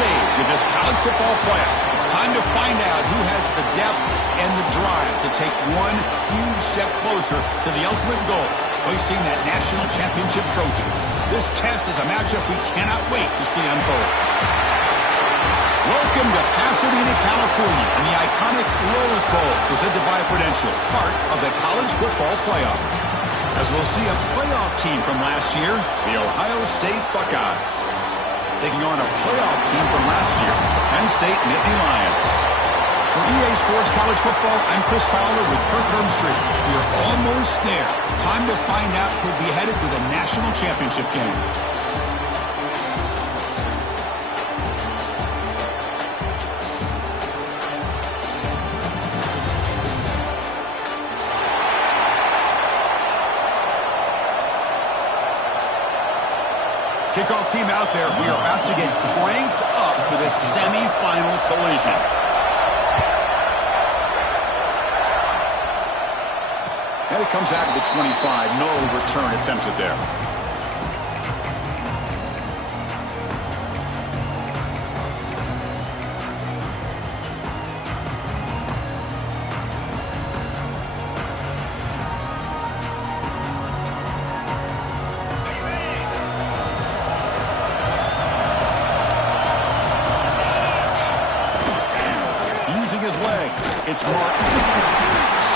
stage of this college football playoff. It's time to find out who has the depth and the drive to take one huge step closer to the ultimate goal, hoisting that national championship trophy. This test is a matchup we cannot wait to see unfold. Welcome to Pasadena, California, in the iconic Rose Bowl, presented by Prudential, part of the college football playoff. As we'll see a playoff team from last year, the Ohio State Buckeyes, taking on a playoff team from last year, the Penn State Nittany Lions. For EA Sports College Football, I'm Chris Fowler with Kirk Herbstreit. We are almost there. Time to find out who'll be headed to the national championship game. Kickoff team out there. We are about to get cranked up for this semifinal collision. And it comes out of the 25. No return attempted there. It's marked.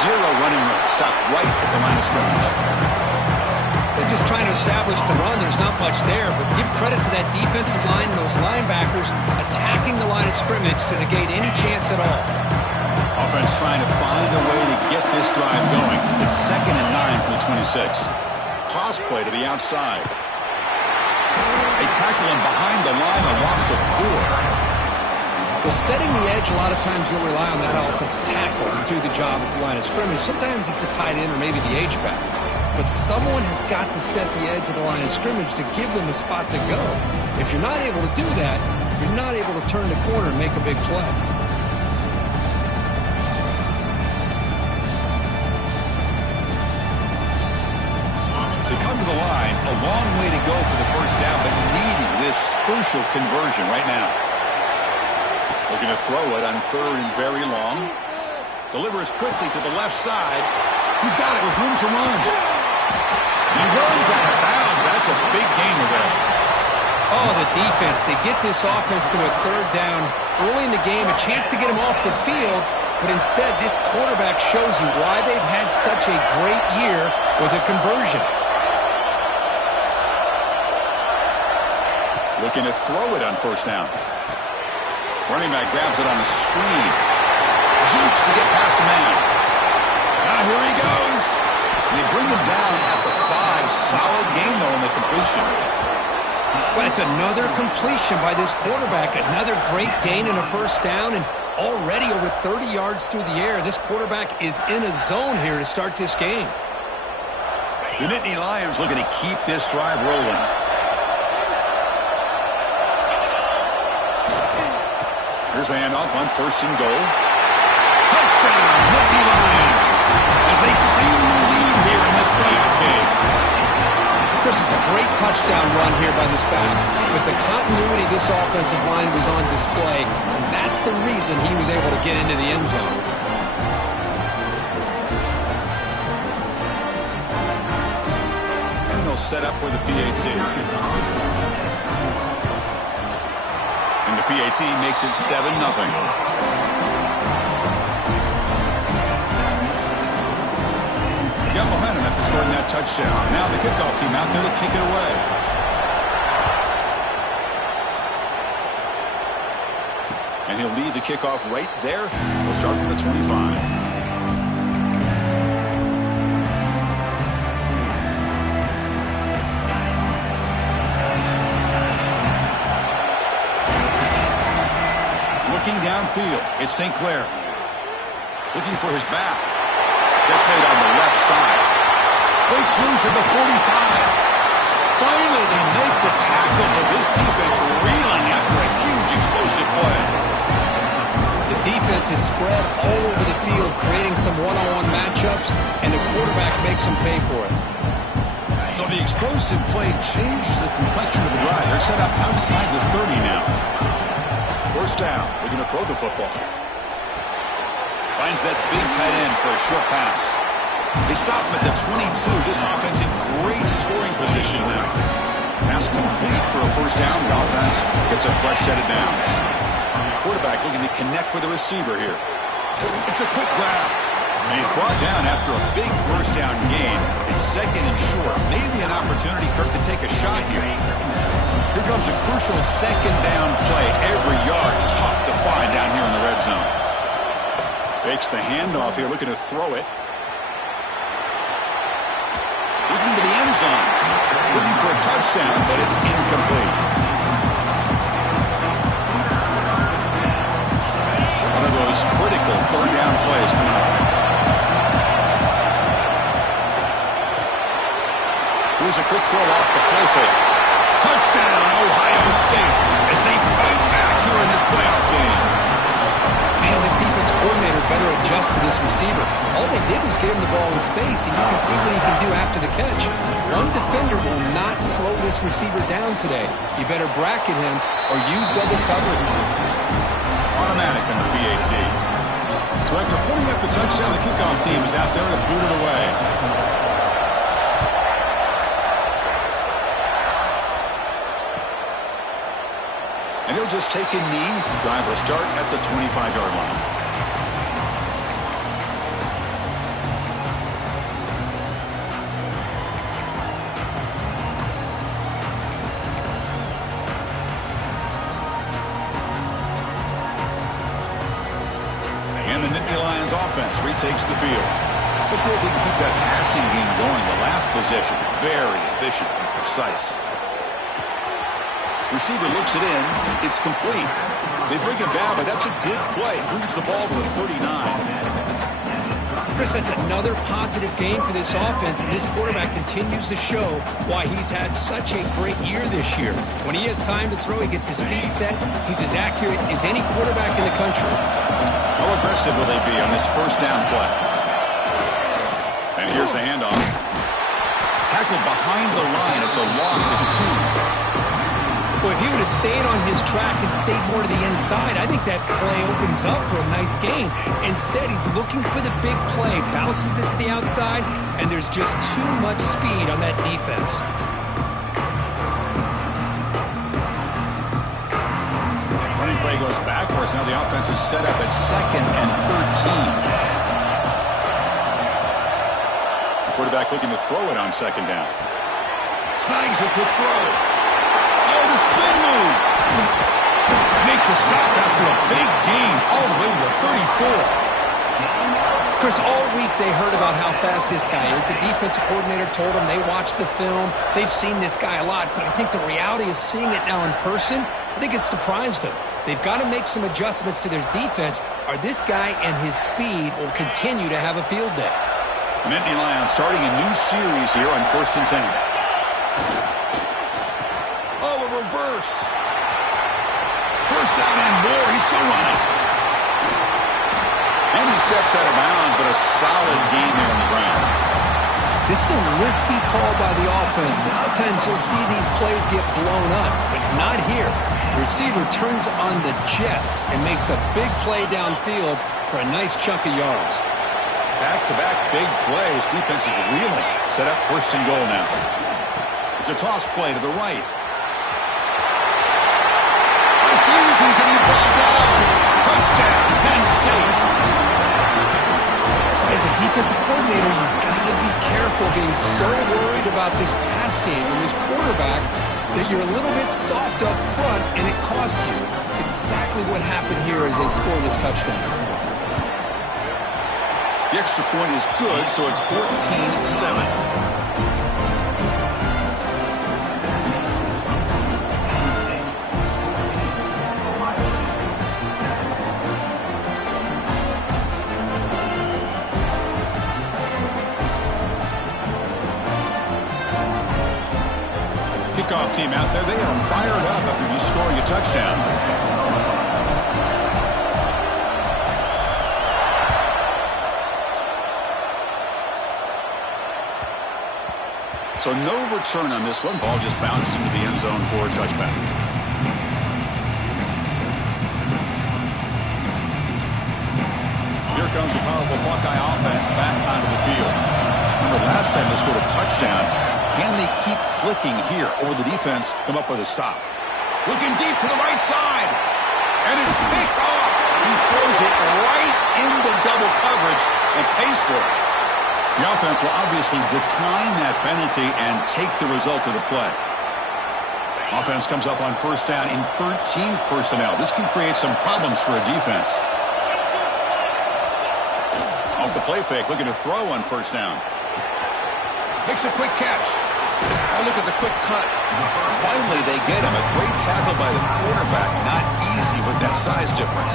Zero running room. Stop right at the line of scrimmage. They're just trying to establish the run. There's not much there, but give credit to that defensive line and those linebackers attacking the line of scrimmage to negate any chance at all. Offense trying to find a way to get this drive going. It's 2nd and 9 for the 26. Toss play to the outside. They tackle him behind the line, a loss of 4. Well, setting the edge, a lot of times you'll rely on that offensive tackle to do the job at the line of scrimmage. Sometimes it's a tight end or maybe the H-back. But someone has got to set the edge of the line of scrimmage to give them a spot to go. If you're not able to do that, you're not able to turn the corner and make a big play. They come to the line, a long way to go for the first down, but needing this crucial conversion right now. Looking to throw it on 3rd and very long. Delivers quickly to the left side. He's got it with room to run. He runs out of bounds. That's a big gainer there. Oh, the defense. They get this offense to a 3rd down early in the game, a chance to get him off the field, but instead this quarterback shows you why they've had such a great year with a conversion. Looking to throw it on 1st down. Running back grabs it on a screen. Jukes to get past a man. Now here he goes. And they bring him down at the 5. Solid gain, though, in the completion. Well, it's another completion by this quarterback. Another great gain in a 1st down, and already over 30 yards through the air. This quarterback is in a zone here to start this game. The Nittany Lions looking to keep this drive rolling. Here's the handoff on 1st and goal. Touchdown, Nittany Lions, as they claim the lead here in this playoff game. Chris, it's a great touchdown run here by this back. With the continuity, this offensive line was on display, and that's the reason he was able to get into the end zone. And they'll set up for the PAT. And the PAT makes it 7-0. Got momentum after scoring that touchdown. Now the kickoff team out there to kick it away. And he'll lead the kickoff right there. He'll start from the 25. Looking downfield, it's St. Clair. Looking for his back. Catch made on the left side. Breaks loose at the 45. Finally, they make the tackle, but this defense reeling after a huge explosive play. The defense is spread all over the field, creating some one-on-one matchups, and the quarterback makes them pay for it. So the explosive play changes the complexion of the drive. They're set up outside the 30 now. First down, looking to throw the football. Finds that big tight end for a short pass. They stop him at the 22. This offense in great scoring position now. Pass complete for a first down. The offense gets a fresh set of downs. Quarterback looking to connect with the receiver here. It's a quick grab. And he's brought down after a big first down gain. It's second and short. Maybe an opportunity, Kirk, to take a shot here. Here comes a crucial second down play. Every yard tough to find down here in the red zone. Fakes the handoff here, looking to throw it. Looking to the end zone. Looking for a touchdown, but it's incomplete. One of those critical third down plays coming up. Here's a quick throw off the play fake. Touchdown, Ohio State, as they fight back here in this playoff game. Man, this defense coordinator better adjust to this receiver. All they did was get him the ball in space, and you can see what he can do after the catch. One defender will not slow this receiver down today. You better bracket him or use double coverage. Automatic on the PAT. So after putting up the touchdown, the kickoff team is out there to boot it away. And he'll just take a knee. Drive will start at the 25-yard line. And the Nittany Lions offense retakes the field. Let's see if they can keep that passing game going. The last possession, very efficient and precise. Receiver looks it in. It's complete. They bring it down, but that's a good play. Moves the ball to the 39. Chris, that's another positive game for this offense, and this quarterback continues to show why he's had such a great year this year. When he has time to throw, he gets his feet set. He's as accurate as any quarterback in the country. How aggressive will they be on this first down play? And here's the handoff. Tackled behind the line. It's a loss of 2. Well, if he would have stayed on his track and stayed more to the inside, I think that play opens up for a nice gain. Instead, he's looking for the big play, bounces it to the outside, and there's just too much speed on that defense. Running play goes backwards. Now the offense is set up at 2nd and 13. The quarterback looking to throw it on 2nd down. Snags the quick throw. The spin move. Make the stop after a big gain all the way to the 34. Chris, all week they heard about how fast this guy is. The defensive coordinator told them they watched the film. They've seen this guy a lot, but I think the reality is seeing it now in person, I think it's surprised them. They've got to make some adjustments to their defense, or this guy and his speed will continue to have a field day. The Nittany Lions starting a new series here on 1st and 10. Reverse. First down and more. He's still running. And he steps out of bounds, but a solid gain there on the ground. This is a risky call by the offense. A lot of times you'll see these plays get blown up, but not here. The receiver turns on the jets and makes a big play downfield for a nice chunk of yards. Back-to-back big plays. Defense is reeling. Set up 1st and goal now. It's a toss play to the right. And he brought that up. Touchdown, Penn State. As a defensive coordinator, you've got to be careful being so worried about this pass game and this quarterback that you're a little bit soft up front and it costs you. It's exactly what happened here as they score this touchdown. The extra point is good, so it's 14-7. Kickoff team out there, they are fired up after just scoring a touchdown. So no return on this one. Ball just bounces into the end zone for a touchback. comes the powerful Buckeye offense back onto the field. Remember, last time they scored a touchdown. Can they keep clicking here, or will the defense come up with a stop? Looking deep to the right side, and is picked off. He throws it right into double coverage and pays for it. The offense will obviously decline that penalty and take the result of the play. Offense comes up on first down in 13 personnel. This can create some problems for a defense. Off the play fake, looking to throw on first down. Makes a quick catch. Oh, look at the quick cut. Finally, they get him. A great tackle by the quarterback. Not easy with that size difference.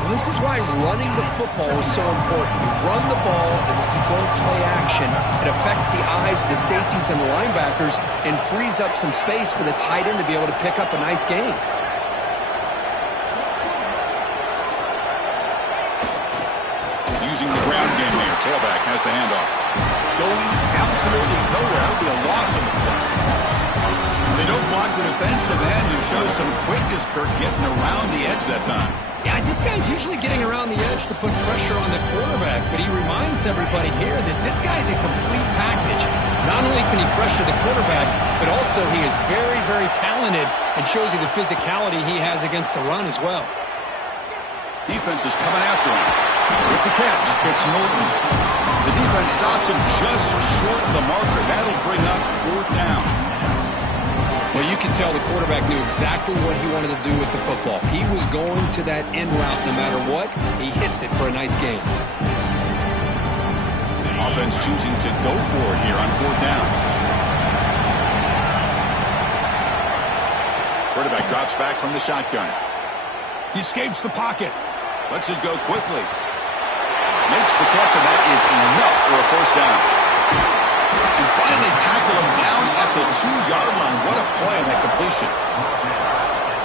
Well, this is why running the football is so important. You run the ball, and if you don't play action, it affects the eyes of the safeties and the linebackers and frees up some space for the tight end to be able to pick up a nice gain. Using the ground game here. Tailback has the handoff. Going absolutely nowhere. That would be a loss on the play. They don't block the defensive end, who shows some quickness, Kirk, getting around the edge that time. Yeah, this guy's usually getting around the edge to put pressure on the quarterback, but he reminds everybody here that this guy's a complete package. Not only can he pressure the quarterback, but also he is very, very talented and shows you the physicality he has against the run as well. Defense is coming after him. With the catch, it's Norton. The defense stops him just short of the marker. That'll bring up fourth down. Well, you can tell the quarterback knew exactly what he wanted to do with the football. He was going to that end route no matter what. He hits it for a nice gain. Offense choosing to go for it here on fourth down. Quarterback drops back from the shotgun. He escapes the pocket. Lets it go quickly. Makes the catch, and that is enough for a first down. And finally tackle him down at the 2-yard line. What a play on that completion.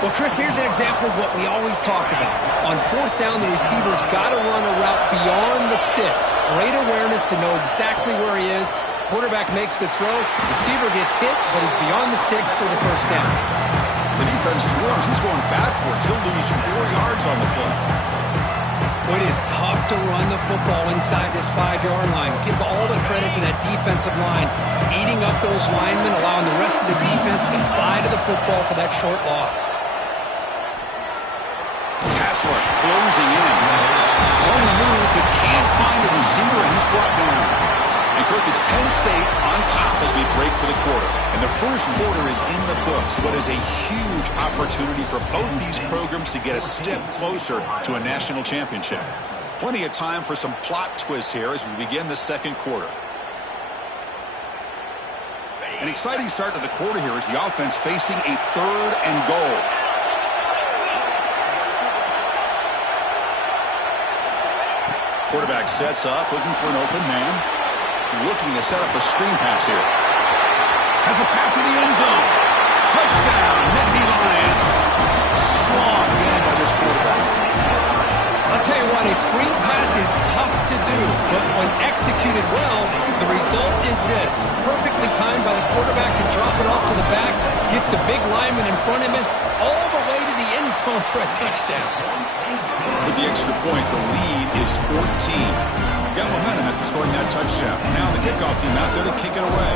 Well, Chris, here's an example of what we always talk about. On fourth down, the receiver's got to run a route beyond the sticks. Great awareness to know exactly where he is. Quarterback makes the throw. Receiver gets hit, but is beyond the sticks for the first down. The defense swarms. He's going backwards. He'll lose 4 yards on the play. It is tough to run the football inside this 5-yard line. Give all the credit to that defensive line, eating up those linemen, allowing the rest of the defense to fly to the football for that short loss. Pass rush closing in. On the move, but can't find a receiver, and he's brought down. And Kirk, it's Penn State on top as we break for the quarter. And the first quarter is in the books. What is a huge opportunity for both these programs to get a step closer to a national championship. Plenty of time for some plot twists here as we begin the second quarter. An exciting start to the quarter here as the offense facing a 3rd and goal. Quarterback sets up, looking for an open man. Looking to set up a screen pass here. Has a pass to the end zone. Touchdown, Nittany Lions. Strong game by this quarterback. I'll tell you what, a screen pass is tough to do, but when executed well, the result is this. Perfectly timed by the quarterback to drop it off to the back, gets the big lineman in front of him, all the way to the end zone for a touchdown. With the extra point, the lead is 14. Got momentum after scoring that touchdown. Now the kickoff team out there to kick it away.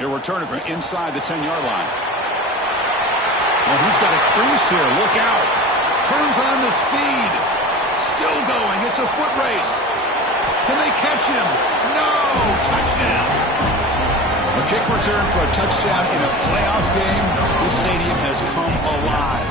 They're returning from inside the 10-yard line. Oh, he's got a crease here. Look out. Turns on the speed. Still going. It's a foot race. Can they catch him? No! Touchdown. A kick return for a touchdown in a playoff game. This stadium has come alive.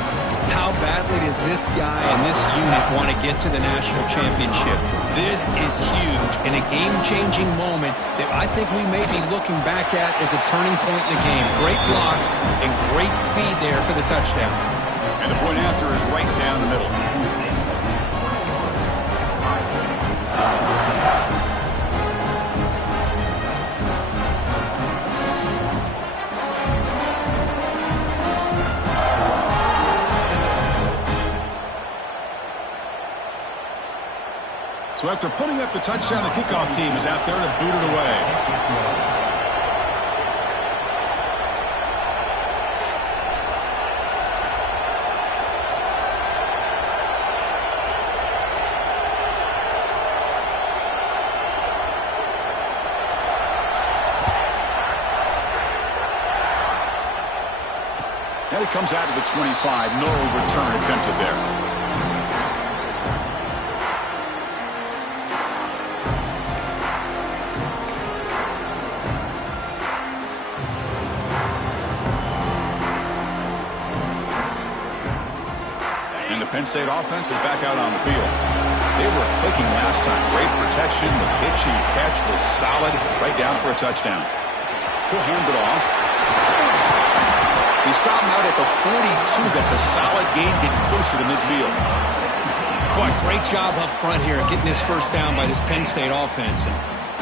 How badly does this guy and this unit want to get to the national championship? This is huge and a game-changing moment that I think we may be looking back at as a turning point in the game. Great blocks and great speed there for the touchdown. And the point after is right down the middle. So after putting up the touchdown, the kickoff team is out there to boot it away. And it comes out of the 25. No return attempted there. And the Penn State offense is back out on the field. They were clicking last time. Great protection. The pitch and catch was solid. Right down for a touchdown. He'll hand it off. He stopped him out at the 42. That's a solid gain, getting closer to midfield. Boy, great job up front here getting this first down by this Penn State offense. And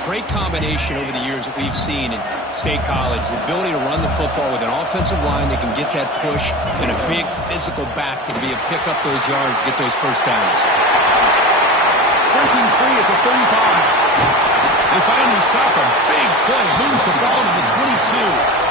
great combination over the years that we've seen in State College. The ability to run the football with an offensive line that can get that push and a big physical back to be able to pick up those yards, get those first downs. Breaking free at the 35. They finally stop him. Big play. Moves the ball to the 22.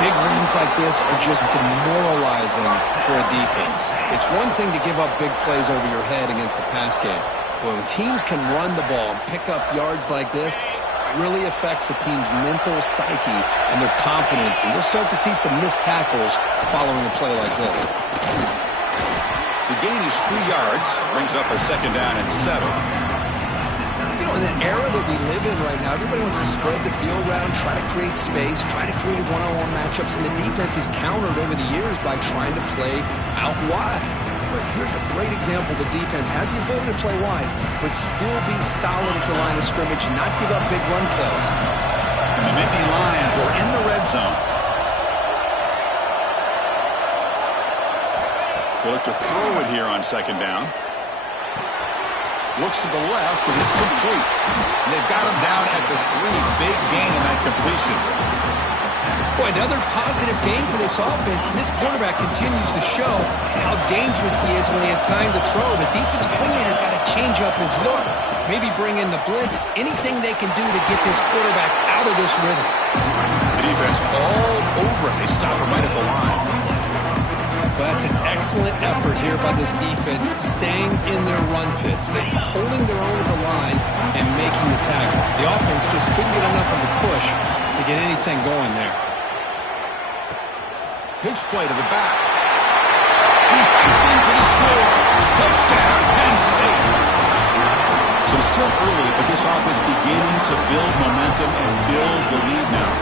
Big runs like this are just demoralizing for a defense. It's one thing to give up big plays over your head against the pass game. But when teams can run the ball and pick up yards like this, it really affects the team's mental psyche and their confidence. And you'll start to see some missed tackles following a play like this. The gain is 3 yards. Brings up a second down and 7. You know, in the era that we live in right now, everybody wants to spread the field around, try to create space, try to create one-on-one matchups, and the defense is countered over the years by trying to play out wide. But here's a great example. The defense has the ability to play wide, but still be solid at the line of scrimmage and not give up big run plays. And the Nittany Lions are in the red zone. They look to throw it here on second down. Looks to the left, and it's complete. And they've got him down at the 3. Big gain in that completion. Boy, another positive game for this offense, and this quarterback continues to show how dangerous he is when he has time to throw. The defensive coordinator's got to change up his looks, maybe bring in the blitz, anything they can do to get this quarterback out of this rhythm. The defense all over it. They stop him right at the line. Well, that's an excellent effort here by this defense, staying in their run fits, holding their own at the line and making the tackle. The offense just couldn't get enough of a push to get anything going there. Pitch play to the back. He fights in for the score. Touchdown, Penn State. So it's still early, but this offense beginning to build momentum and build the lead now.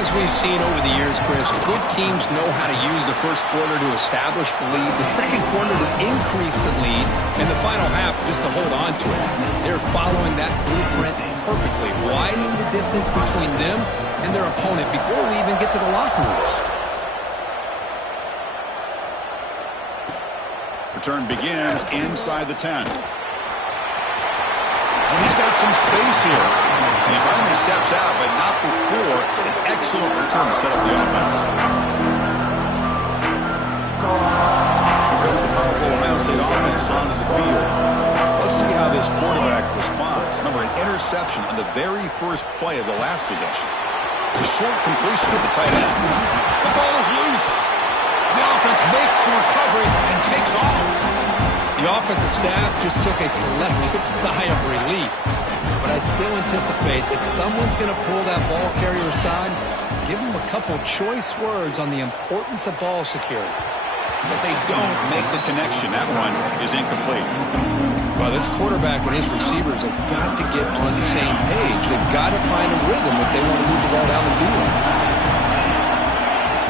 As we've seen over the years, Chris, good teams know how to use the first quarter to establish the lead, the second quarter to increase the lead, and the final half just to hold on to it. They're following that blueprint perfectly, widening the distance between them and their opponent before we even get to the locker rooms. Return begins inside the 10. And he's got some space here. And he finally steps out, but not before an excellent return to set up the offense. Here comes the powerful Ohio State offense onto the field. Let's see how this quarterback responds. Remember, an interception on the very first play of the last possession. A short completion to the tight end. The ball is loose. The offense makes the recovery and takes off. The offensive staff just took a collective sigh of relief. But I'd still anticipate that someone's going to pull that ball carrier aside, give him a couple choice words on the importance of ball security. But they don't make the connection. That one is incomplete. Well, this quarterback and his receivers have got to get on the same page. They've got to find a rhythm if they want to move the ball down the field.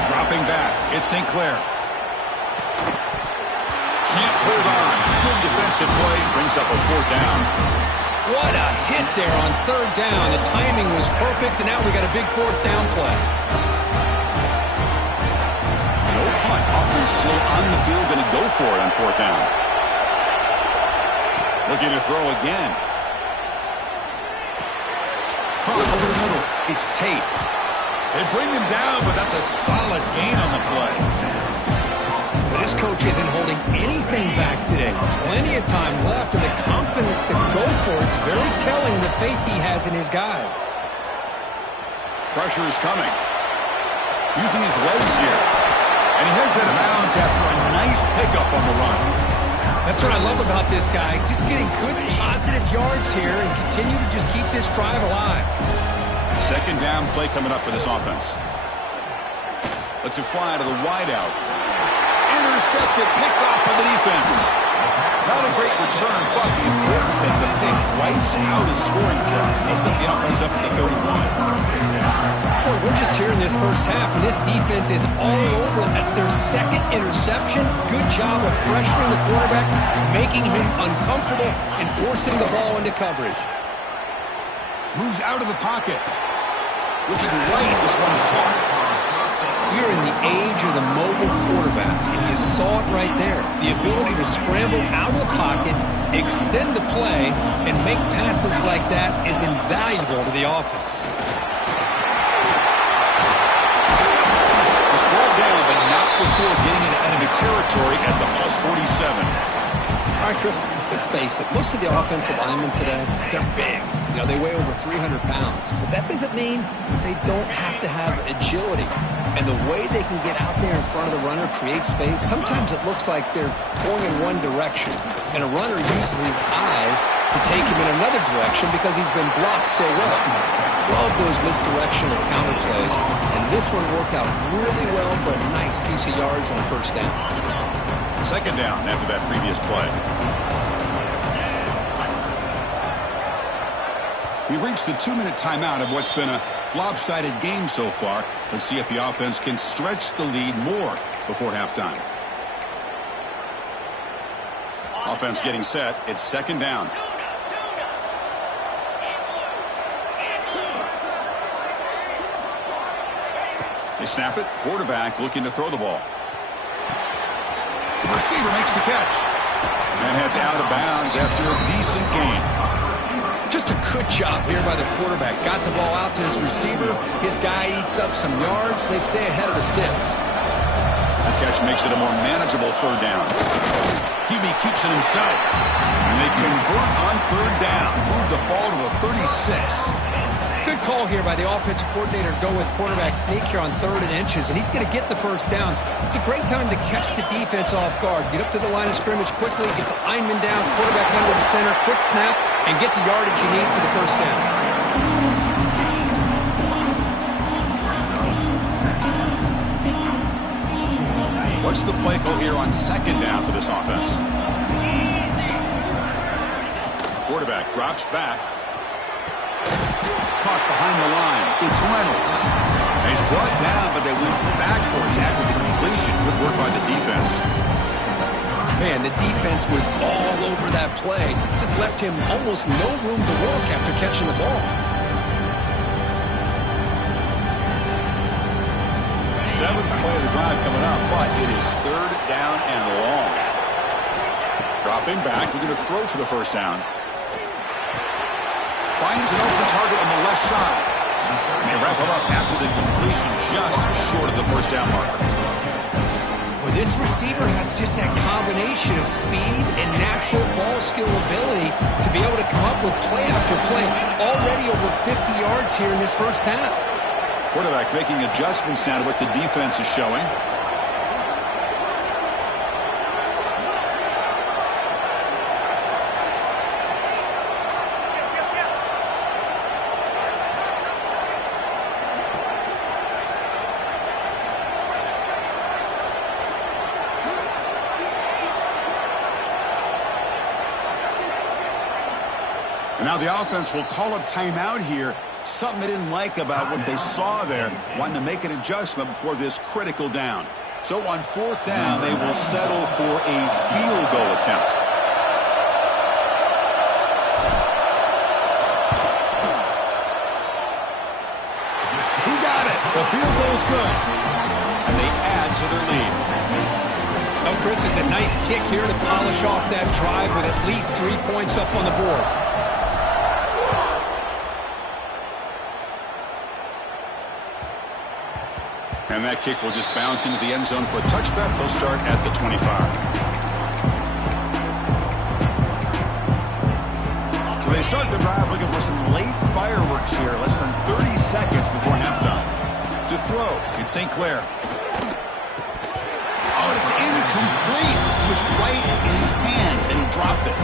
Dropping back, it's Sinclair. Can't hold on. Good defensive play. Brings up a 4th down. What a hit there on 3rd down. The timing was perfect, and now we got a big 4th down play. No punt. Offense still on the field. Going to go for it on 4th down. Looking to throw again. Over the middle. It's Tate. They bring him down, but that's a solid gain on the play. This coach isn't holding anything back today. Plenty of time left, and the confidence to go for it is very telling the faith he has in his guys. Pressure is coming. Using his legs here. And he heads out of bounds after a nice pickup on the run. That's what I love about this guy. Just getting good positive yards here and continue to just keep this drive alive. Second down play coming up for this offense. Let's it fly to the wideout. Intercepted, picked off by the defense. Not a great return, but the important thing, the pick wipes out a scoring threat. They'll set the offense up at the 31. Well, we're just here in this first half, and this defense is all over it. That's their second interception. Good job of pressuring the quarterback, making him uncomfortable, and forcing the ball into coverage. Moves out of the pocket. Looking right, this one caught. We're in the age of the mobile quarterback, and you saw it right there. The ability to scramble out of the pocket, extend the play, and make passes like that is invaluable to the offense. He's brought down, but not before getting into enemy territory at the plus 47. All right, Chris, let's face it. Most of the offensive linemen today, they're big. You know, they weigh over 300 pounds. But that doesn't mean they don't have to have agility. And the way they can get out there in front of the runner, create space, sometimes it looks like they're going in one direction. And a runner uses his eyes to take him in another direction because he's been blocked so well. Love those misdirectional counter plays. And this one worked out really well for a nice piece of yards on a first down. Second down after that previous play. We've reached the 2-minute timeout of what's been a lopsided game so far. Let's see if the offense can stretch the lead more before halftime. Offense getting set. It's second down. They snap it. Quarterback looking to throw the ball. The receiver makes the catch. And heads out of bounds after a decent gain. Just a good job here by the quarterback. Got the ball out to his receiver. His guy eats up some yards. They stay ahead of the sticks. The catch makes it a more manageable third down. QB keeps it himself. And they convert on third down. Move the ball to the 36. Good call here by the offensive coordinator. Go with quarterback sneak here on 3rd and inches, and he's going to get the first down. It's a great time to catch the defense off guard. Get up to the line of scrimmage quickly, get the lineman down, quarterback under the center, quick snap, and get the yardage you need for the first down. What's the play call here on second down for this offense? Quarterback drops back. Caught behind the line. It's Reynolds. He's brought down, but they went backwards after the completion. Good work by the defense. Man, the defense was all over that play. Just left him almost no room to work after catching the ball. Seventh play of the drive coming up, but it is third down and long. Dropping back, looking to throw for the first down. Finds an open target on the left side. And they wrap him up after the completion, just short of the first down marker. Well, this receiver has just that combination of speed and natural ball skill ability to be able to come up with play after play. Already over 50 yards here in this first half. Quarterback making adjustments now to what the defense is showing. And now the offense will call a timeout here. Something they didn't like about what they saw there. Wanting to make an adjustment before this critical down. So on 4th down, they will settle for a field goal attempt. He got it. The field goal's good. And they add to their lead. Oh, Chris, it's a nice kick here to polish off that drive with at least 3 points up on the board. And that kick will just bounce into the end zone for a touchback. They'll start at the 25. So they start the drive looking for some late fireworks here. Less than 30 seconds before halftime. To throw, it's St. Clair. Oh, it's incomplete. It was right in his hands, and he dropped it.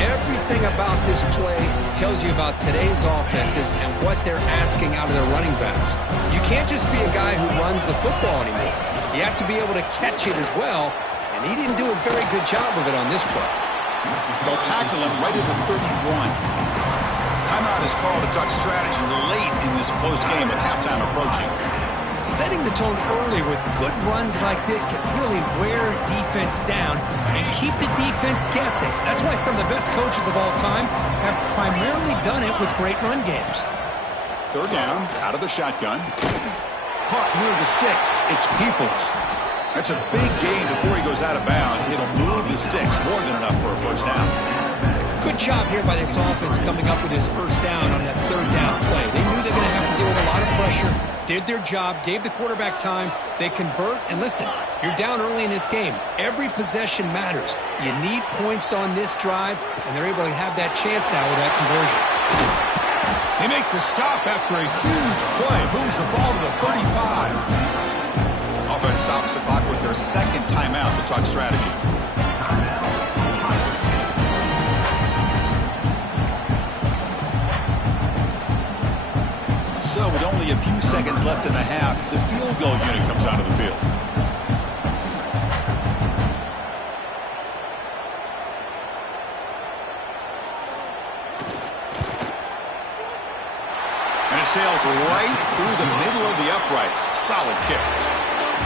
Everything about this play tells you about today's offenses and what they're asking out of their running backs. You can't just be a guy who runs the football anymore. You have to be able to catch it as well, and he didn't do a very good job of it on this play. They'll tackle him right at the 31. Timeout is called a duck strategy late in this close game with halftime approaching. Setting the tone early with good runs like this can really wear defense down and keep the defense guessing. That's why some of the best coaches of all time have primarily done it with great run games. Third down, out of the shotgun. Caught near the sticks. It's Peoples. That's a big gain before he goes out of bounds. It'll move the sticks, more than enough for a first down. Good job here by this offense coming up with his first down on that third down play. They knew they were going to have to deal with a lot of pressure, did their job, gave the quarterback time. They convert, and listen, you're down early in this game. Every possession matters. You need points on this drive, and they're able to have that chance now with that conversion. They make the stop after a huge play. Moves the ball to the 35. Offense stops the clock with their second timeout to talk strategy. So with only a few seconds left in the half, the field goal unit comes onto the field. And it sails right through the middle of the uprights. Solid kick.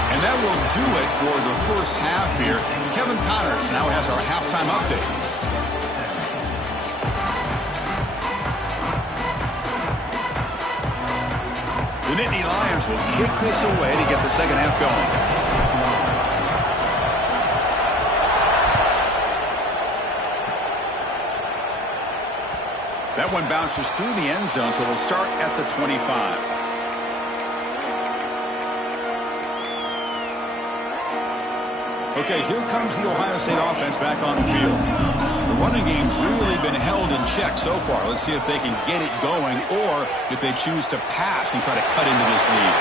And that will do it for the first half here. Kevin Connors now has our halftime update. The Nittany Lions will kick this away to get the second half going. That one bounces through the end zone, so they'll start at the 25. Okay, here comes the Ohio State offense back on the field. The running game's really been held in check so far. Let's see if they can get it going or if they choose to pass and try to cut into this lead.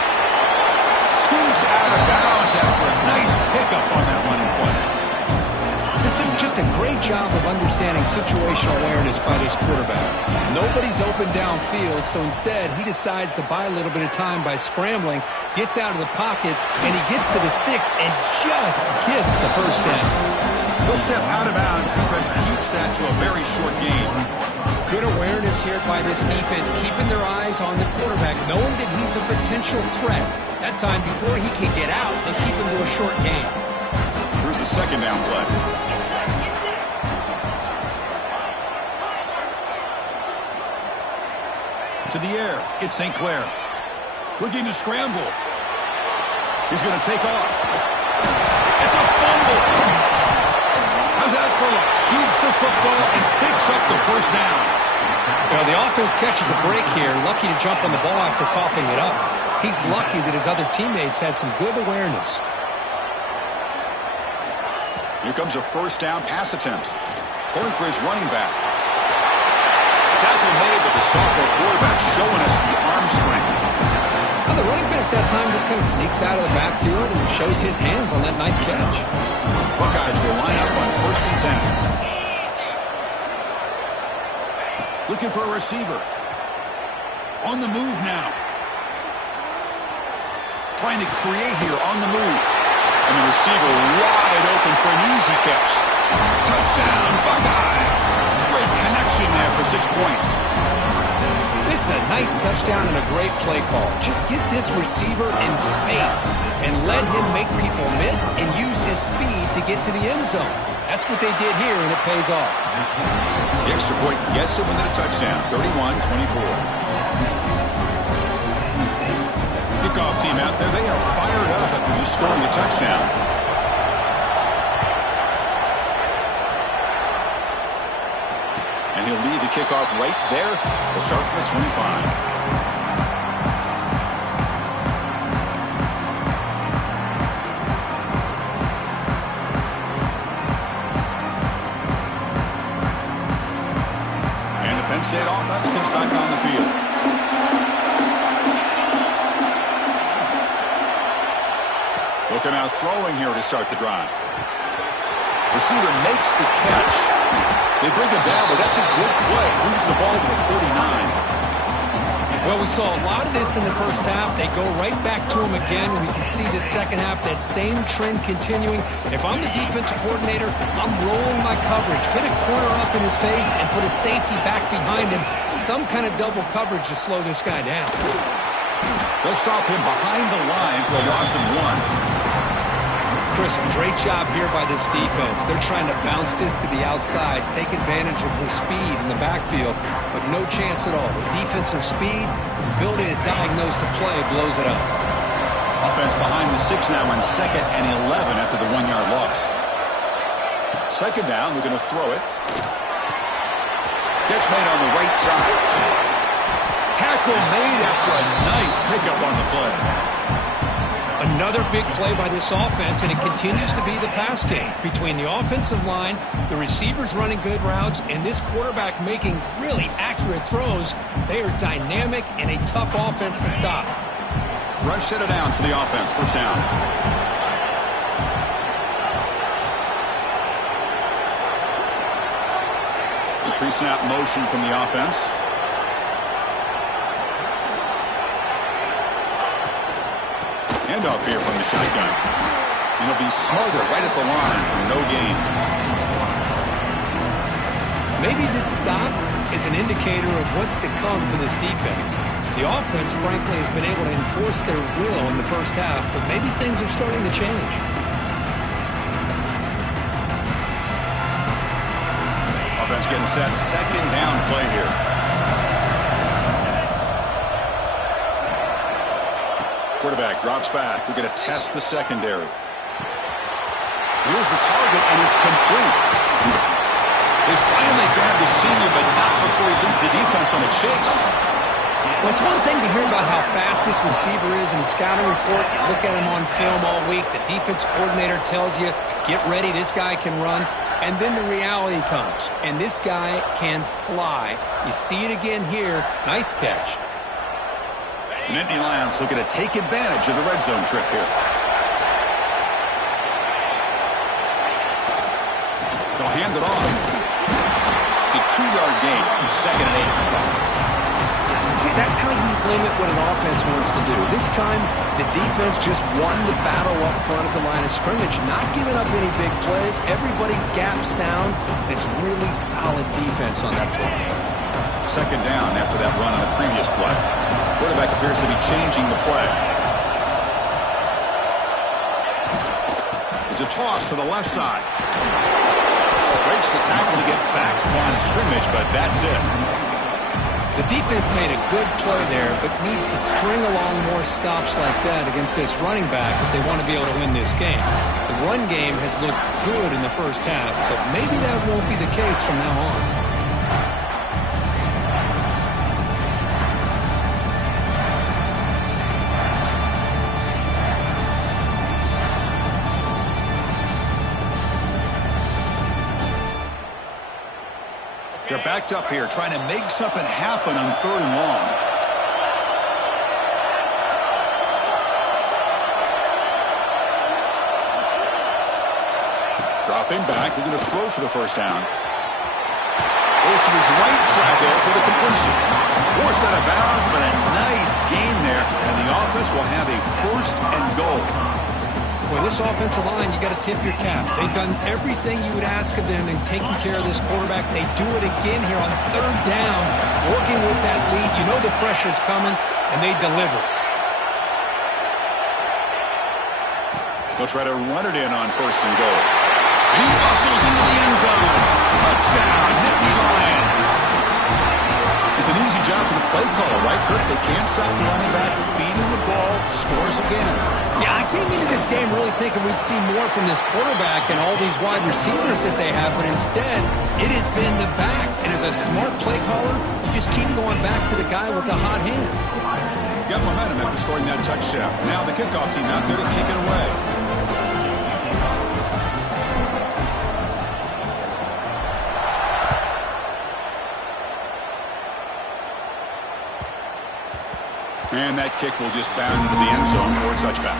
Scoots out of bounds after a nice pickup on that running play. This is just a great job of understanding situational awareness by this quarterback. Nobody's open downfield, so instead he decides to buy a little bit of time by scrambling, gets out of the pocket, and he gets to the sticks and just gets the first down. He'll step out of bounds. Defense keeps that to a very short gain. Good awareness here by this defense, keeping their eyes on the quarterback, knowing that he's a potential threat. That time before he can get out, they keep him to a short gain. Here's the second down play. To the air, it's St. Clair. Looking to scramble. He's going to take off. It's a fumble. How's that for luck? Keeps the football and picks up the first down. Well, the offense catches a break here. Lucky to jump on the ball after coughing it up. He's lucky that his other teammates had some good awareness. Here comes a first down pass attempt. Going for his running back. Tackle made, but the sophomore quarterback showing us the arm strength. Well, the running back that time just kind of sneaks out of the backfield and shows his hands on that nice catch. Buckeyes will line up on 1st and 10. Looking for a receiver. On the move now. Trying to create here on the move. And the receiver wide open for an easy catch. Touchdown, Buckeyes. Great connection there for 6 points. This is a nice touchdown and a great play call. Just get this receiver in space and let him make people miss and use his speed to get to the end zone. That's what they did here, and it pays off. The extra point gets him within a touchdown, 31-24. Kickoff team out there, they are fired up after just scoring a touchdown. And he'll lead the kickoff right there. We'll start from the 25. Penn State offense comes back on the field. They'll come out throwing here to start the drive. Receiver makes the catch. They bring him down, but that's a good play. Moves the ball to the 39. Well, we saw a lot of this in the first half. They go right back to him again. We can see the second half, that same trend continuing. If I'm the defensive coordinator, I'm rolling my coverage. Get a corner up in his face and put a safety back behind him. Some kind of double coverage to slow this guy down. They'll stop him behind the line for a loss of 1. Chris, great job here by this defense. They're trying to bounce this to the outside, take advantage of his speed in the backfield, but no chance at all. With defensive speed, ability to diagnose the play blows it up. Offense behind the 6 now on 2nd and 11 after the 1-yard loss. Second down, we're going to throw it. Catch made on the right side. Tackle made after a nice pickup on the play. Another big play by this offense, and it continues to be the pass game. Between the offensive line, the receivers running good routes, and this quarterback making really accurate throws, they are dynamic and a tough offense to stop. Fresh set of downs for the offense. First down. The pre-snap motion from the offense. Handoff here from the shotgun. It'll be smothered right at the line for no gain. Maybe this stop is an indicator of what's to come for this defense. The offense, frankly, has been able to enforce their will in the first half, but maybe things are starting to change. Offense getting set. Second down play here. Quarterback drops back. We're going to test the secondary. Here's the target, and it's complete. They finally grabbed the senior, but not before he leads the defense on a chase. Well, it's one thing to hear about how fast this receiver is in the scouting report. You look at him on film all week. The defense coordinator tells you, get ready, this guy can run. And then the reality comes, and this guy can fly. You see it again here. Nice catch. The Nittany Lions looking to take advantage of the red zone trip here. They'll hand it off. It's a 2-yard gain. 2nd and 8. See, that's how you limit what an offense wants to do. This time, the defense just won the battle up front at the line of scrimmage, not giving up any big plays. Everybody's gap sound. It's really solid defense on that play. Second down after that run on the previous play. Quarterback appears to be changing the play. It's a toss to the left side. Breaks the tackle to get back to the line of scrimmage, but that's it. The defense made a good play there, but needs to string along more stops like that against this running back if they want to be able to win this game. The run game has looked good in the first half, but maybe that won't be the case from now on. They're backed up here, trying to make something happen on 3rd and long. Dropping back, they're going to throw for the first down. Goes to his right side there for the completion. Forced out of bounds, but a nice gain there, and the offense will have a 1st and goal. Boy, this offensive line, you got to tip your cap. They've done everything you would ask of them in taking care of this quarterback. They do it again here on 3rd down, working with that lead. You know the pressure's coming, and they deliver. They'll try to run it in on 1st and goal. He muscles into the end zone. Touchdown, Nittany Lions. It's an easy job for the play caller, right, Kirk? They can't stop the running back, feeding the ball, scores again. Yeah, I came into this game really thinking we'd see more from this quarterback and all these wide receivers that they have, but instead, it has been the back. And as a smart play caller, you just keep going back to the guy with the hot hand. Got momentum after scoring that touchdown. Now the kickoff team out there to kick it away. And that kick will just bound into the end zone for a touchback.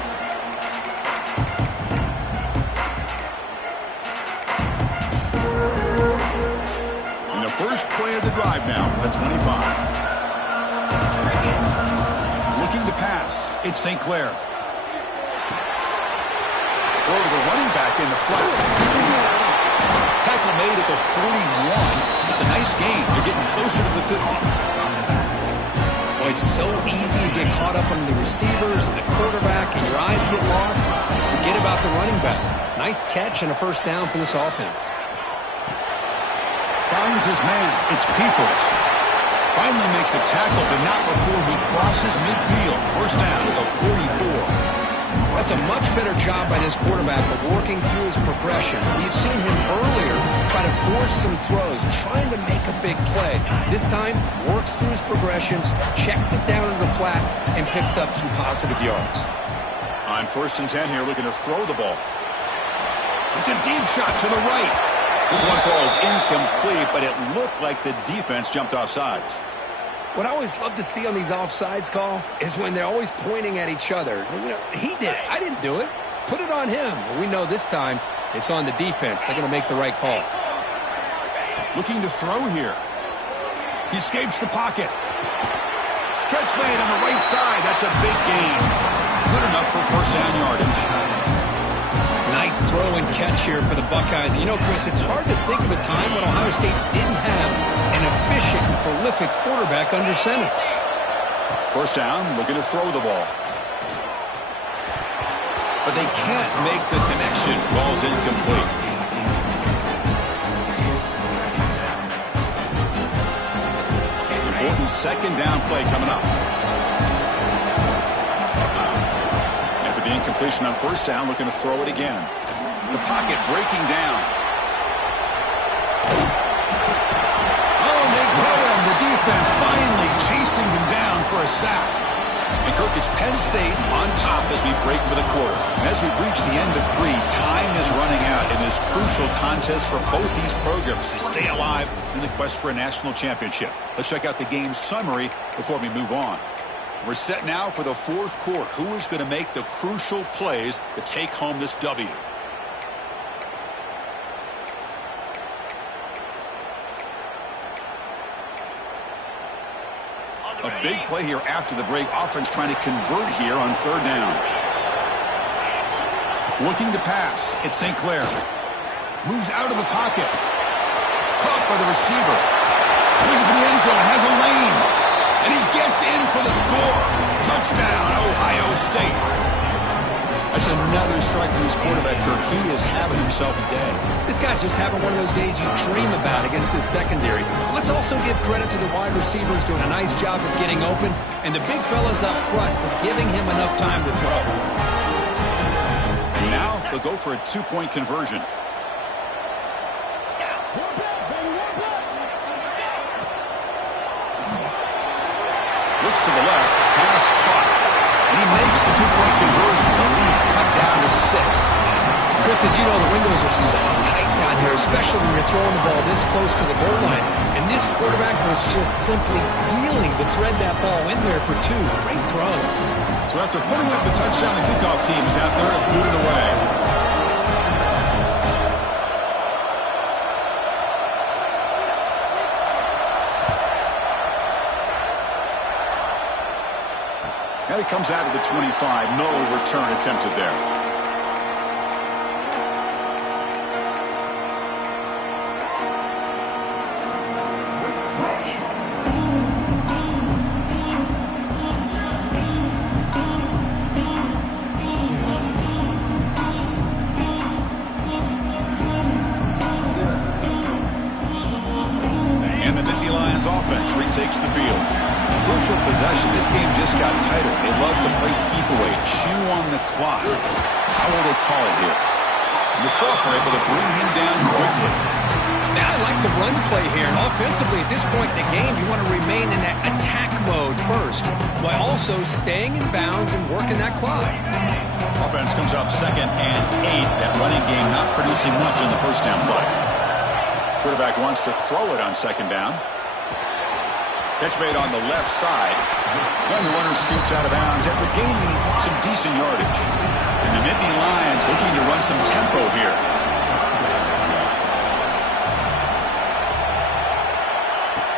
play of the drive now from the 25. Looking to pass. It's St. Clair. Throw to the running back in the flat. Tackle made at the 41. It's a nice gain. They're getting closer to the 50. Well, it's so easy to get caught up on the receivers and the quarterback, and your eyes get lost. You forget about the running back. Nice catch and a first down for this offense. Finds his man. It's Peoples. Finally make the tackle, but not before he crosses midfield. First down to the 44. That's a much better job by this quarterback of working through his progression. We've seen him earlier try to force some throws, trying to make a big play. This time, works through his progressions, checks it down to the flat, and picks up some positive yards. On 1st and 10 here, looking to throw the ball. It's a deep shot to the right. This one falls incomplete, but it looked like the defense jumped off sides. What I always love to see on these offsides call is when they're always pointing at each other. You know, he did it. I didn't do it. Put it on him. Well, we know this time it's on the defense. They're going to make the right call. Looking to throw here. He escapes the pocket. Catch made on the right side. That's a big gain. Good enough for first down yardage. Nice throw and catch here for the Buckeyes. And you know, Chris, it's hard to think of a time when Ohio State didn't have an efficient and prolific quarterback under center. First down, looking to throw the ball. But they can't make the connection. Ball's incomplete. Important second down play coming up. After the incompletion on first down, looking to throw it again. The pocket breaking down. Oh, they get him. The defense finally chasing him down for a sack. And Kirk, it's Penn State on top as we break for the quarter. And as we reach the end of 3, time is running out in this crucial contest for both these programs to stay alive in the quest for a national championship. Let's check out the game summary before we move on. We're set now for the 4th quarter. Who is going to make the crucial plays to take home this W? A big play here after the break. Offense trying to convert here on 3rd down. Looking to pass. It's St. Clair. Moves out of the pocket. Caught by the receiver. Looking for the end zone. Has a lane. And he gets in for the score. Touchdown, Ohio State. That's another strike from this quarterback, Kirk. He is having himself a day. This guy's just having one of those days you dream about against this secondary. Let's also give credit to the wide receivers doing a nice job of getting open, and the big fellas up front for giving him enough time to throw. And now they'll go for a 2-point conversion. Looks to the left, pass caught. And he makes the 2-point conversion. The lead cut down to 6. Chris, as you know, the windows are so tight down here, especially when you're throwing the ball this close to the goal line. And this quarterback was just simply feeling to thread that ball in there for 2. Great throw. So after putting up the touchdown, the kickoff team is out there and boot it away. And it comes out of the 25. No return attempted there. And the Nittany Lions offense retakes the field. Crucial possession. This game just got tighter. They love to play keep away, chew on the clock. How will they call it here? The sophomore able to bring him down quickly. Now, I like the run play here. And offensively, at this point in the game, you want to remain in that attack mode first, while also staying in bounds and working that clock. Offense comes up 2nd and 8. That running game not producing much on the first down play. Quarterback wants to throw it on 2nd down. Catch made on the left side. And the runner scoots out of bounds after gaining some decent yardage. And the Nittany Lions looking to run some tempo here.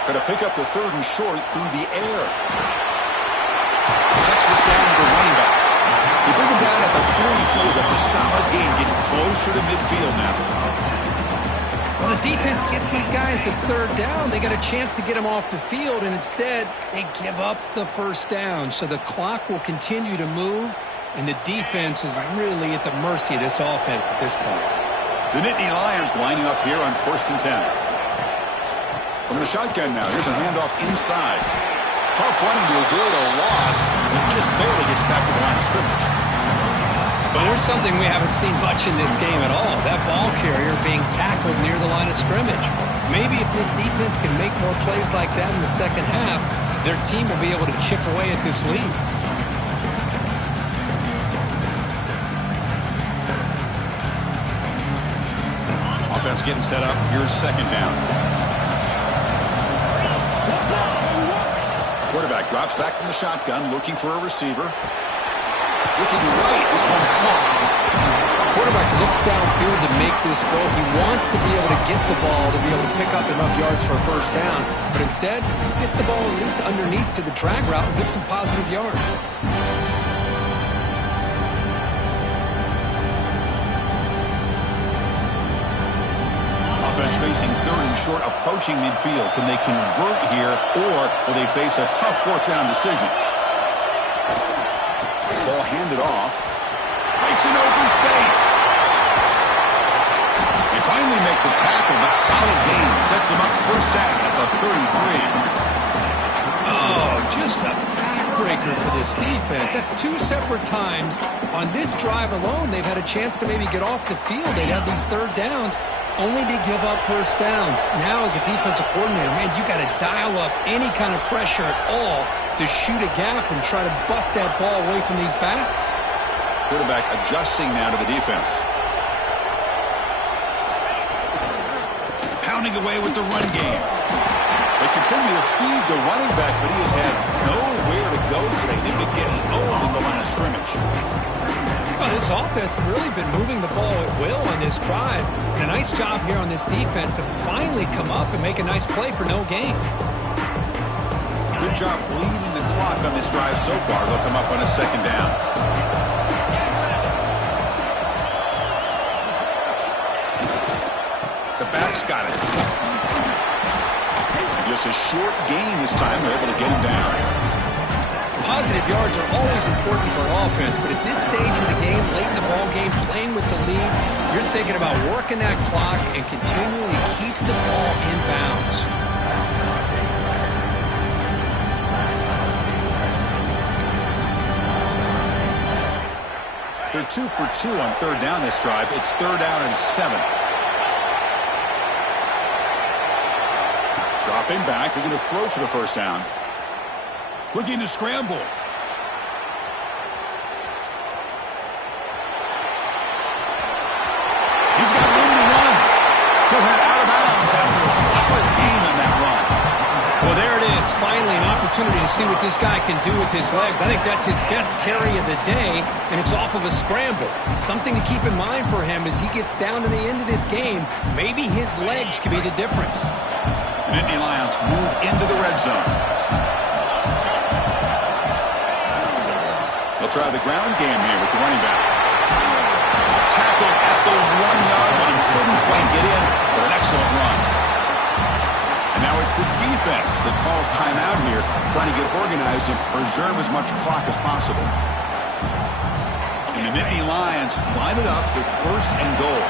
Going to pick up the 3rd and short through the air. Checks this down to the running back. They bring him down at the 44. That's a solid gain, getting closer to midfield now. Well, the defense gets these guys to 3rd down. They got a chance to get them off the field, and instead they give up the 1st down. So the clock will continue to move, and the defense is really at the mercy of this offense at this point. The Nittany Lions lining up here on 1st and 10. From the shotgun now, here's a handoff inside. Tough running to avoid a loss. He just barely gets back to the line of scrimmage. But there's something we haven't seen much in this game at all. That ball carrier being tackled near the line of scrimmage. Maybe if this defense can make more plays like that in the second half, their team will be able to chip away at this lead. Offense getting set up. Here's 2nd down. Quarterback drops back from the shotgun, looking for a receiver. Looking right, this one caught. Quarterback looks downfield to make this throw. He wants to be able to get the ball to be able to pick up enough yards for a 1st down, but instead gets the ball at least underneath to the drag route and gets some positive yards. Offense facing 3rd and short, approaching midfield. Can they convert here, or will they face a tough 4th down decision? Ball handed off. Breaks an open space. They finally make the tackle, but solid gain. Sets them up 1st down at the 33. Oh, just a backbreaker for this defense. That's 2 separate times. On this drive alone, they've had a chance to maybe get off the field. They'd have these 3rd downs, only to give up 1st downs. Now, as a defensive coordinator, man, you got to dial up any kind of pressure at all to shoot a gap and try to bust that ball away from these backs. Quarterback adjusting now to the defense. Pounding away with the run game. They continue to feed the running back, but he has had nowhere to go today. They've been getting owned in the line of scrimmage. Well, this offense has really been moving the ball at will on this drive. And a nice job here on this defense to finally come up and make a nice play for no gain. Good job bleeding the clock on this drive so far. They'll come up on a 2nd down. The back's got it. Just a short gain this time. They're able to get him down. Positive yards are always important for an offense, but at this stage of the game, late in the ball game, playing with the lead, you're thinking about working that clock and continuing to keep the ball in bounds. They're 2 for 2 on 3rd down this drive. It's 3rd down and 7. Dropping back. They're going to throw for the 1st down. Looking to scramble. He's got room to run. He'll head out of bounds after a solid gain on that run. Well, there it is. Finally, an opportunity to see what this guy can do with his legs. I think that's his best carry of the day, and it's off of a scramble. Something to keep in mind for him as he gets down to the end of this game. Maybe his legs could be the difference. The Nittany Lions move into the red zone. They'll try the ground game here with the running back. Tackled at the 1-yard line. Couldn't quite get in, but an excellent run. And now it's the defense that calls timeout here, trying to get organized and preserve as much clock as possible. And the Nittany Lions line it up with 1st and goal.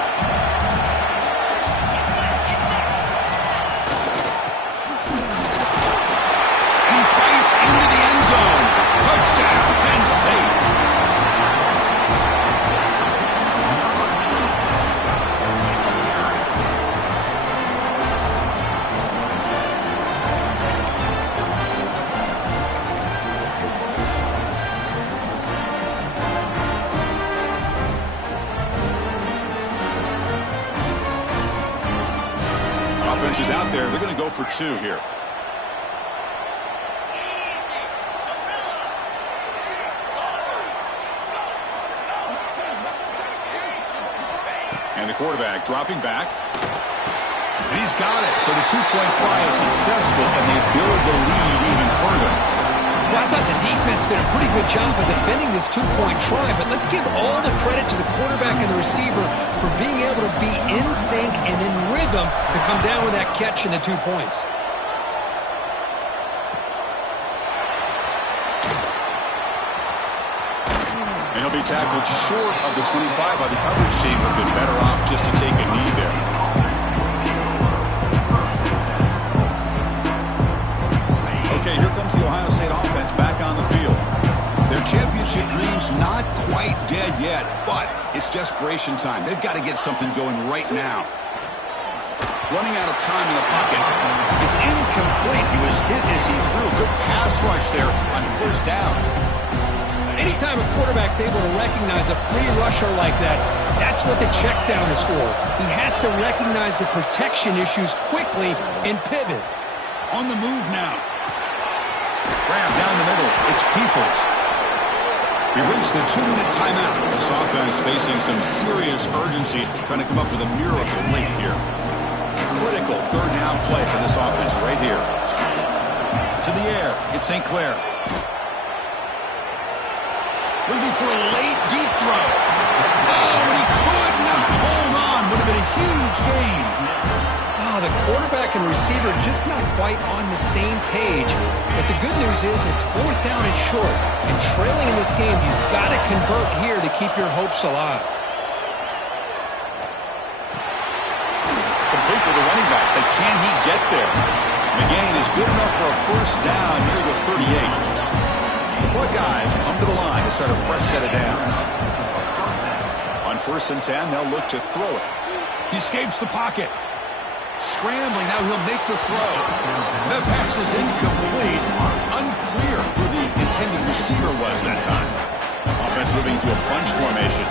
And he fights into the end zone. Touchdown, Penn State. Offense is out there. They're going to go for 2 here. And the quarterback dropping back. And he's got it. So the two-point try is successful, and they build the lead even further. Well, I thought the defense did a pretty good job of defending this two-point try, but let's give all the credit to the quarterback and the receiver for being able to be in sync and in rhythm to come down with that catch and the 2 points. And he'll be tackled short of the 25 by the coverage team. Would have been better off just to take a knee there. Okay, here comes the Ohio State offense back on the field. Their championship dream's not quite dead yet, but it's desperation time. They've got to get something going right now. Running out of time in the pocket. It's incomplete. He was hit as he threw. Good pass rush there on first down. Anytime a quarterback's able to recognize a free rusher like that, that's what the check down is for. He has to recognize the protection issues quickly and pivot. On the move now. Grab down the middle. It's Peoples. We've reached the 2-minute timeout. This offense facing some serious urgency, trying to come up with a miracle late here. Critical third down play for this offense right here. To the air. It's St. Clair. Looking for a late, deep throw. Oh, and he could not hold on. Would have been a huge gain. Oh, the quarterback and receiver just not quite on the same page. But the good news is it's 4th down and short. And trailing in this game, you've got to convert here to keep your hopes alive. Complete with the running back, but can he get there? The gain is good enough for a first down near the 38. The Buckeyes come to the line to start a fresh set of downs. On 1st and 10, they'll look to throw it. He escapes the pocket. Scrambling, now he'll make the throw. That pass is incomplete. Unclear who the intended receiver was that time. Offense moving to a bunch formation.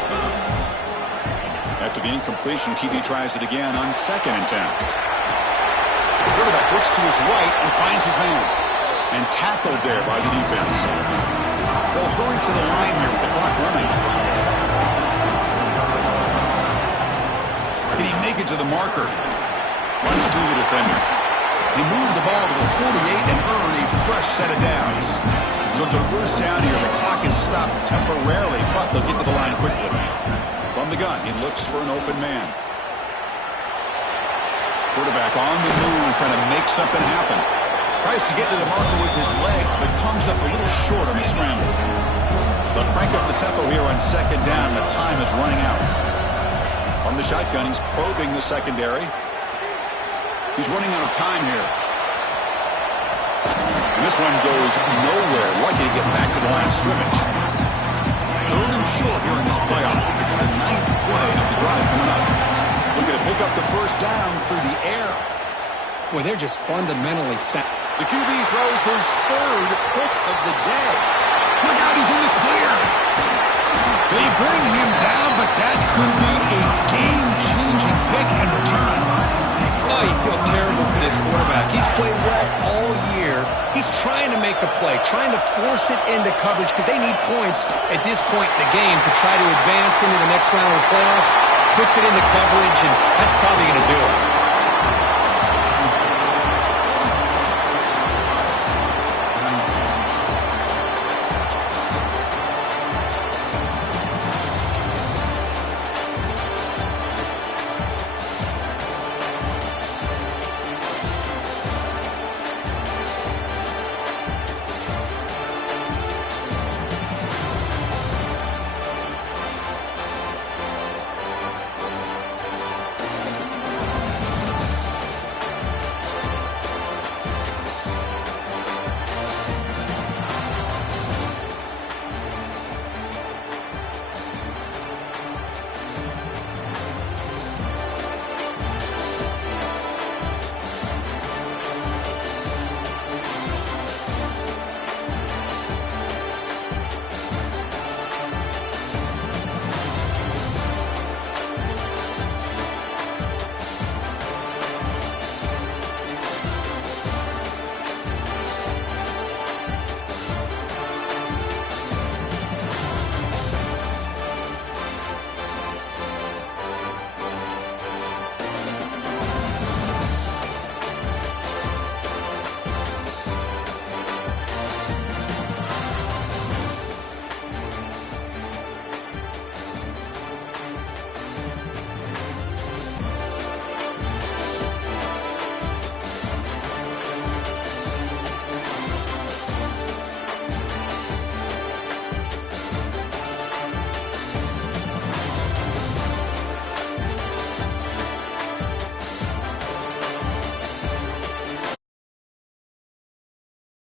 After the incompletion, QB tries it again on 2nd and 10. The quarterback looks to his right and finds his man. And tackled there by the defense. They'll hurry to the line here with the clock running. Can he make it to the marker? Runs through the defender. He moved the ball to the 48 and earned a fresh set of downs. So it's a first down here. The clock is stopped temporarily, but they'll get to the line quickly. From the gun, he looks for an open man. Quarterback on the move, trying to make something happen. Tries to get to the marker with his legs, but comes up a little short on the scramble. They'll crank up the tempo here on 2nd down. The time is running out. On the shotgun, he's probing the secondary. He's running out of time here. And this one goes nowhere. Lucky to get back to the line of scrimmage. 3rd and short here in this playoff. It's the 9th play of the drive coming up. Looking to pick up the first down through the air. Boy, they're just fundamentally sound. The QB throws his 3rd pick of the day. Look out, he's in the clear. They bring him down, but that could be a game-changing pick and return. Oh, you feel terrible for this quarterback. He's played well all year. He's trying to make a play, trying to force it into coverage because they need points at this point in the game to try to advance into the next round of the playoffs. Puts it into coverage, and that's probably going to do it.